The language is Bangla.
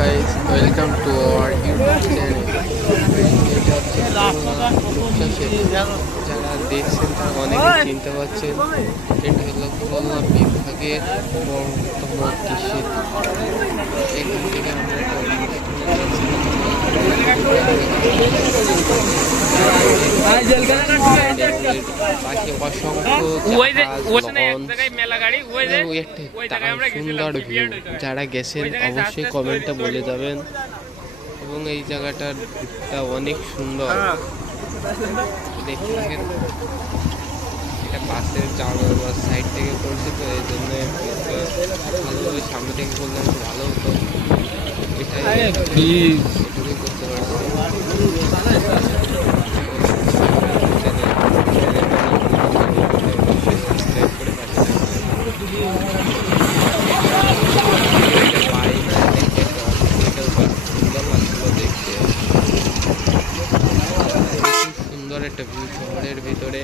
guys, welcome to our YouTube channel. এটা হচ্ছে রূপসা সেতু। যারা দেখছেন তারা অনেকে চিনতে পারছেন। এটা হলো খুলনা বিভাগের বৃহত্তম একটি সেতু। এখান থেকে আমরা একটা পাশে অসংখ্য সুন্দর ভিউ। যারা গেছেন অবশ্যই কমেন্টে বলে যাবেন। এবং এই জায়গাটার ভিউটা অনেক সুন্দর দেখতে থাকেন। এটা বাসের জানালার সাইড থেকে করছে, তো এই জন্য ভালোভাবে সামনে থেকে করলে একটু ভালো হতো। এটাই এটুকুই করতে পারছি। সুন্দর একটা ভিউ শহরের ভিতরে।